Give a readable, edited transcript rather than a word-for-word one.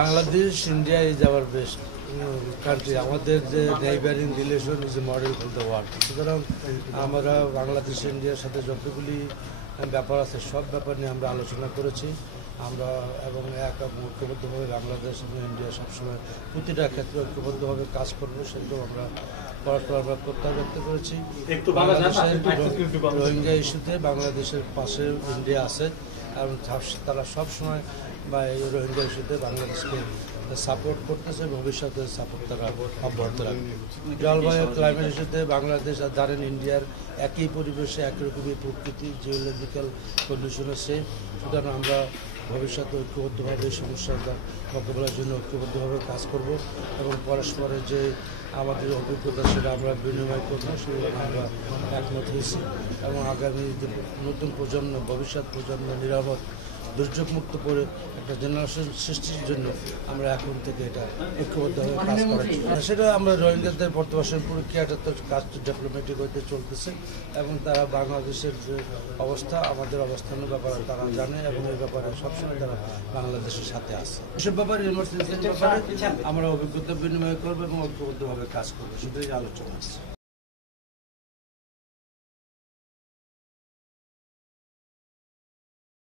Bangladesh India is our best country. আমাদের যে neighbouring relation is a model for the world. সুতরাং আমরা বাংলাদেশ ইন্ডিয়ার সাথে যতগুলি ব্যাপার আছে সব ব্যাপার নিয়ে আমরা আলোচনা করেছি। আমরা এবং ঐক্যবদ্ধভাবে বাংলাদেশ এবং ইন্ডিয়া সবসময় প্রতিটা ক্ষেত্রে ঐক্যবদ্ধভাবে কাজ করবো, সেটাও আমরা পরস্পর আমরা প্রত্যয় ব্যক্ত করেছি। রোহিঙ্গা ইস্যুতে বাংলাদেশের পাশে ইন্ডিয়া আছে এবং তারা সবসময় বা এই রোহিঙ্গা ইস্যুতে বাংলাদেশকে সাপোর্ট করতেছে, ভবিষ্যতে সাপোর্ট তারা অব্যাহত রাখবে। জলবায়ু ক্লাইমেট ইস্যুতে বাংলাদেশ আর জানেন ইন্ডিয়ার একই পরিবেশে একই রকমের প্রকৃতি, জিওলজিক্যাল কন্ডিশনে সেম। সুতরাং আমরা ভবিষ্যতে ঐক্যবদ্ধভাবে এই সমস্যাটা মোকাবিলার জন্য ঐক্যবদ্ধভাবে কাজ করব এবং পরস্পরের যে আমাদের অভিজ্ঞতা সেটা আমরা বিনিময় করবো, সেগুলো আমরা একমত হয়েছি এবং আগামী নতুন প্রজন্ম, ভবিষ্যৎ প্রজন্ম নিরাপদ দুর্যোগমুক্ত করে একটা জেনারেশন সৃষ্টির জন্য আমরা এখন থেকে এটা ঐক্যবদ্ধভাবে কাজ করাচ্ছি। সেটা আমরা রোহিঙ্গাদের প্রত্যাবাসন প্রক্রিয়াটা তো কাজ ডিপ্লোম্যাটিক হইতে চলতেছে এবং তারা বাংলাদেশের যে অবস্থা, আমাদের অবস্থানের ব্যাপারে তারা জানে এবং এই ব্যাপারে সবসময় তারা বাংলাদেশের সাথে আছে। এসব ব্যাপারে ইমার্জেন্সির ব্যাপারে আমরা অভিজ্ঞতা বিনিময় করবো এবং ঐক্যবদ্ধভাবে কাজ করবো, সেটাই আলোচনা আছে।